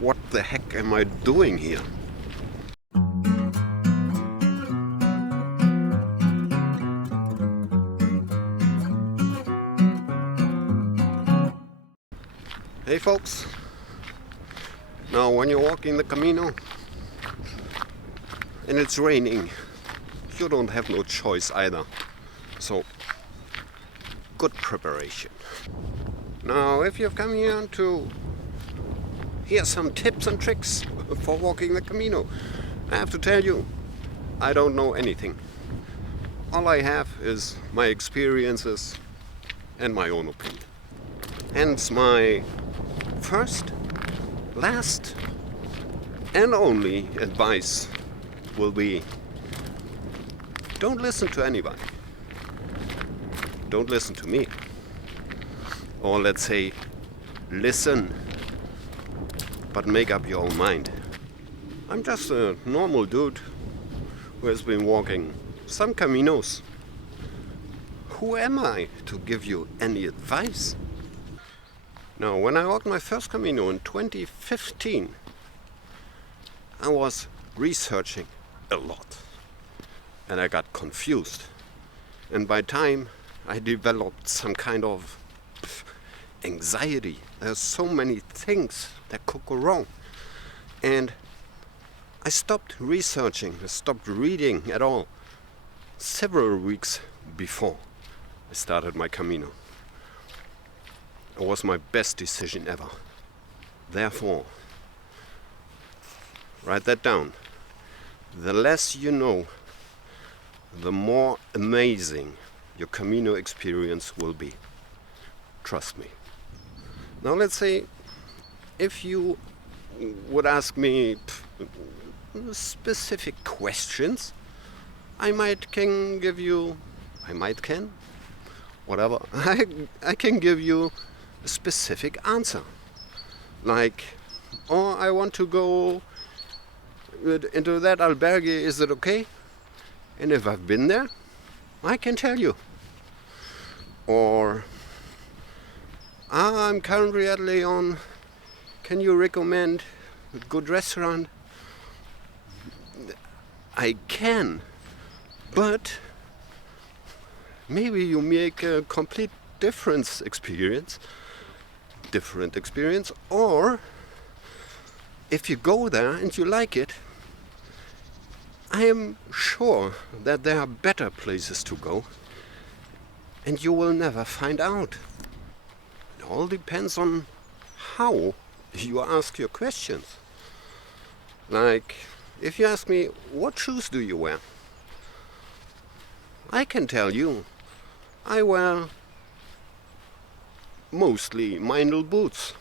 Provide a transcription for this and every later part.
What the heck am I doing here? Hey folks, now when you're walking the Camino and it's raining, you don't have no choice either. So, good preparation. Now if you've come here to hear some tips and tricks for walking the Camino, I have to tell you, I don't know anything. All I have is my experiences and my own opinion. Hence my first, last and only advice will be, don't listen to anybody. Don't listen to me. Or let's say, listen, but make up your own mind. I'm just a normal dude who has been walking some Caminos. Who am I to give you any advice? Now, when I walked my first Camino in 2015, I was researching a lot and I got confused. And by time I developed some kind of anxiety. There's so many things that could go wrong. And I stopped researching, I stopped reading at all several weeks before I started my Camino. It was my best decision ever. Therefore, write that down. The less you know, the more amazing your Camino experience will be. Trust me. Now let's say if you would ask me specific questions, I can give you a specific answer. Like, oh, I want to go into that albergue, is it okay? And if I've been there, I can tell you. Or, I'm currently at Leon, can you recommend a good restaurant? I can, but maybe you make a complete different experience, or if you go there and you like it, I am sure that there are better places to go and you will never find out. It all depends on how you ask your questions. Like, if you ask me, what shoes do you wear? I can tell you, I wear mostly Meinl boots,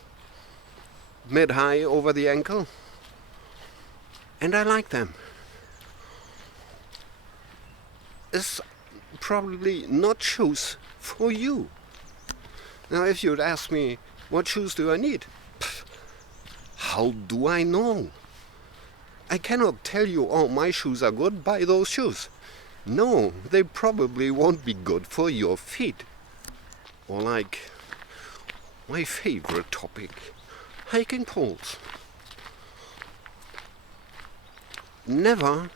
mid-high over the ankle, and I like them. It's probably not shoes for you. Now if you'd ask me, what shoes do I need? How do I know? I cannot tell you, oh, my shoes are good, buy those shoes. No, they probably won't be good for your feet. Or like my favorite topic, hiking poles. Never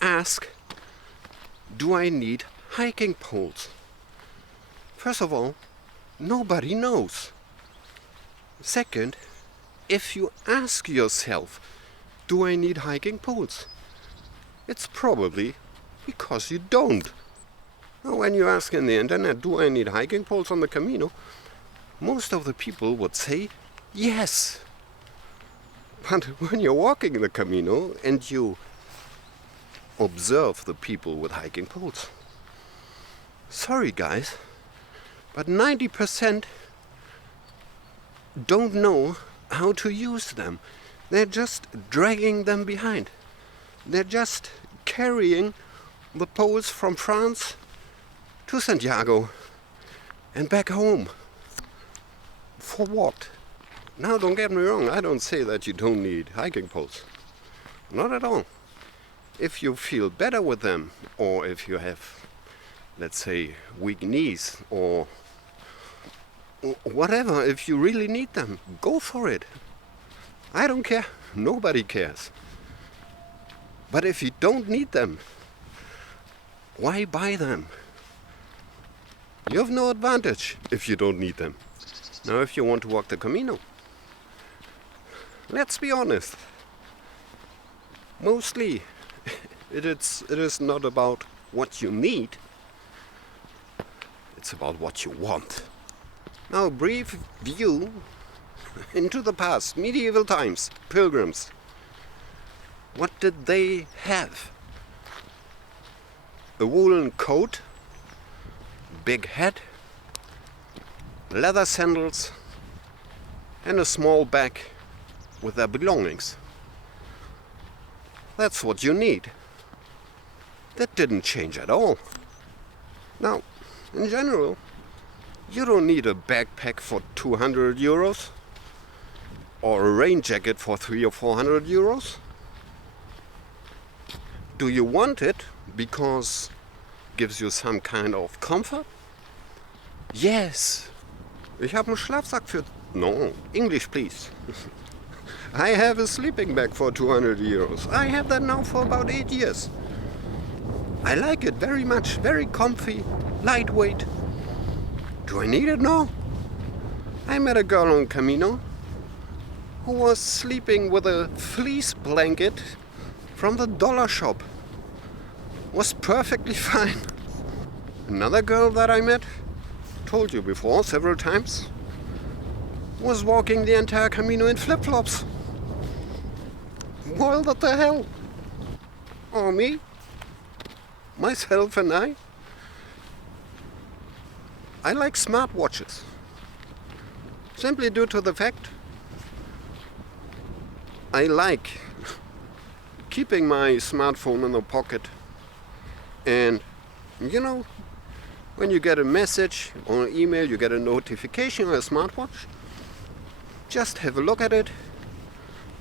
ask, do I need hiking poles? First of all, nobody knows. Second, if you ask yourself, do I need hiking poles? It's probably because you don't. Now, when you ask in the internet, do I need hiking poles on the Camino? Most of the people would say yes. But when you're walking the Camino and you observe the people with hiking poles, sorry guys, but 90% don't know how to use them. They're just dragging them behind. They're just carrying the poles from France to Santiago and back home. For what? Now don't get me wrong, I don't say that you don't need hiking poles. Not at all. If you feel better with them, or if you have, let's say, weak knees, or whatever, if you really need them, go for it. I don't care. Nobody cares. But if you don't need them, why buy them? You have no advantage if you don't need them. Now, if you want to walk the Camino, let's be honest. Mostly, it is not about what you need. It's about what you want. Now, a brief view into the past, medieval times, pilgrims. What did they have? A woolen coat, big hat, leather sandals, and a small bag with their belongings. That's what you need. That didn't change at all. Now, in general, you don't need a backpack for 200 euros or a rain jacket for 300 or 400 euros. Do you want it because it gives you some kind of comfort? Yes. Ich habe einen Schlafsack für... No, English please. I have a sleeping bag for 200 euros. I have that now for about 8 years. I like it very much, very comfy, lightweight. Do I need it? No. I met a girl on Camino who was sleeping with a fleece blanket from the dollar shop. Was perfectly fine. Another girl that I met, told you before several times, was walking the entire Camino in flip-flops. Well, what the hell? Or me? Myself and I like smartwatches. Simply due to the fact I like keeping my smartphone in the pocket. And you know, when you get a message or an email, you get a notification on a smartwatch, just have a look at it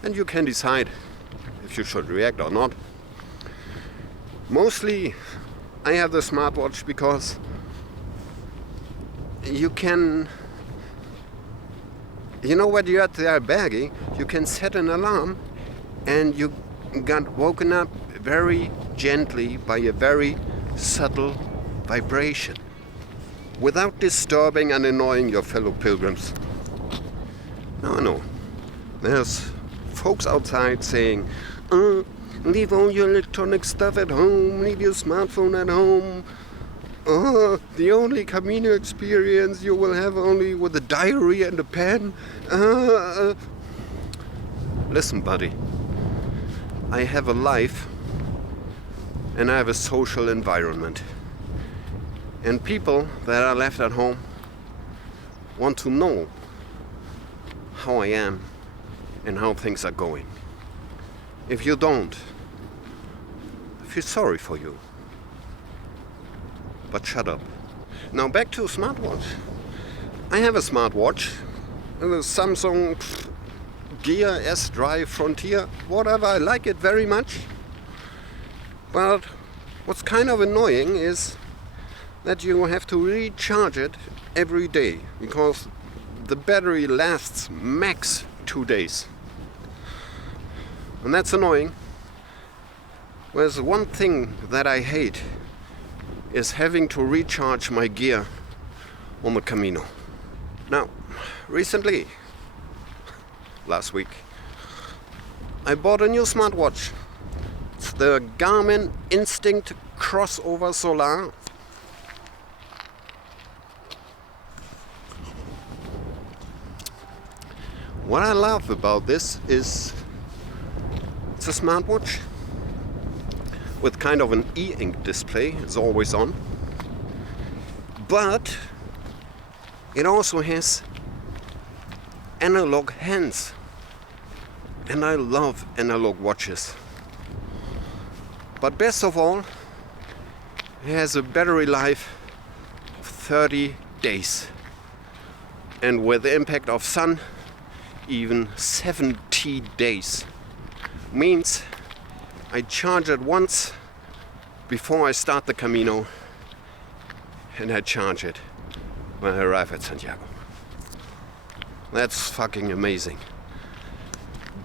and you can decide if you should react or not. Mostly I have the smartwatch because you can, you know, when you're at the albergue, you can set an alarm and you got woken up very gently by a very subtle vibration without disturbing and annoying your fellow pilgrims. No. There's folks outside saying, leave all your electronic stuff at home, leave your smartphone at home. The only Camino experience you will have only with a diary and a pen. Listen, buddy. I have a life and I have a social environment. And people that are left at home want to know how I am and how things are going. If you don't, I feel sorry for you. But shut up. Now back to smartwatch. I have a smartwatch, a Samsung Gear S Drive Frontier, whatever. I like it very much. But what's kind of annoying is that you have to recharge it every day because the battery lasts max 2 days. And that's annoying. Whereas one thing that I hate is having to recharge my gear on the Camino. Now, recently, last week, I bought a new smartwatch. It's the Garmin Instinct Crossover Solar. What I love about this is it's a smartwatch with kind of an e-ink display. It's always on. But it also has analog hands. And I love analog watches. But best of all, it has a battery life of 30 days. And with the impact of sun, even 70 days. Means I charge it once before I start the Camino and I charge it when I arrive at Santiago. That's fucking amazing.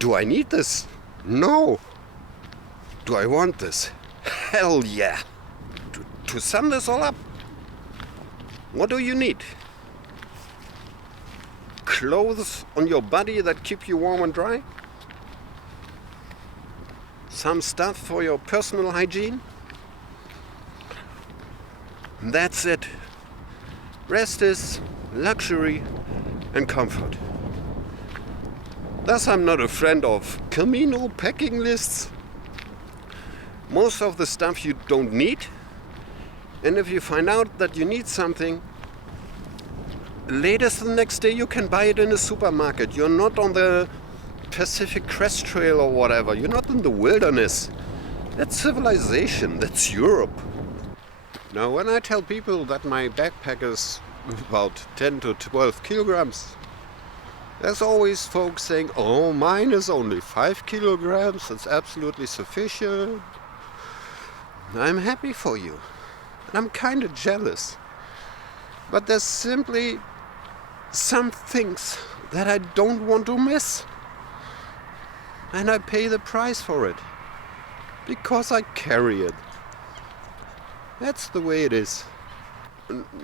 Do I need this? No. Do I want this? Hell yeah. To sum this all up, what do you need? Clothes on your body that keep you warm and dry? Some stuff for your personal hygiene? That's it. Rest is luxury and comfort. Thus, I'm not a friend of Camino packing lists. Most of the stuff you don't need. And if you find out that you need something, latest the next day you can buy it in a supermarket. You're not on the Pacific Crest Trail or whatever. You're not in the wilderness. That's civilization. That's Europe. Now, when I tell people that my backpack is about 10 to 12 kilograms, there's always folks saying, oh, mine is only 5 kilograms. It's absolutely sufficient. I'm happy for you. And I'm kind of jealous. But there's simply some things that I don't want to miss. And I pay the price for it. Because I carry it. That's the way it is.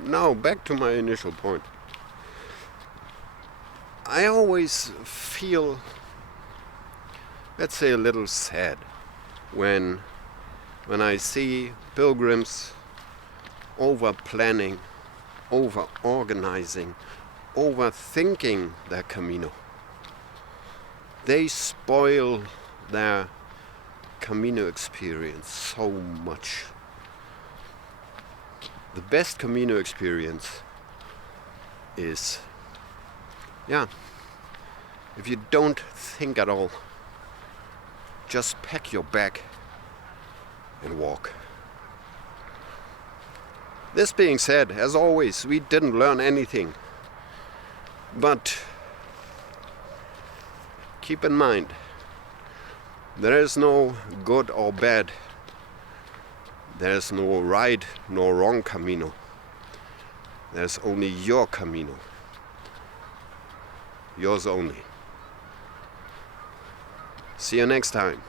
Now, back to my initial point. I always feel, let's say, a little sad when I see pilgrims over-planning, over-organizing, overthinking their Camino. They spoil their Camino experience so much. The best Camino experience is, if you don't think at all, just pack your bag and walk. This being said, as always, we didn't learn anything. But keep in mind, there is no good or bad. There's no right nor wrong Camino. There's only your Camino. Yours only. See you next time.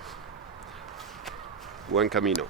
Buen Camino.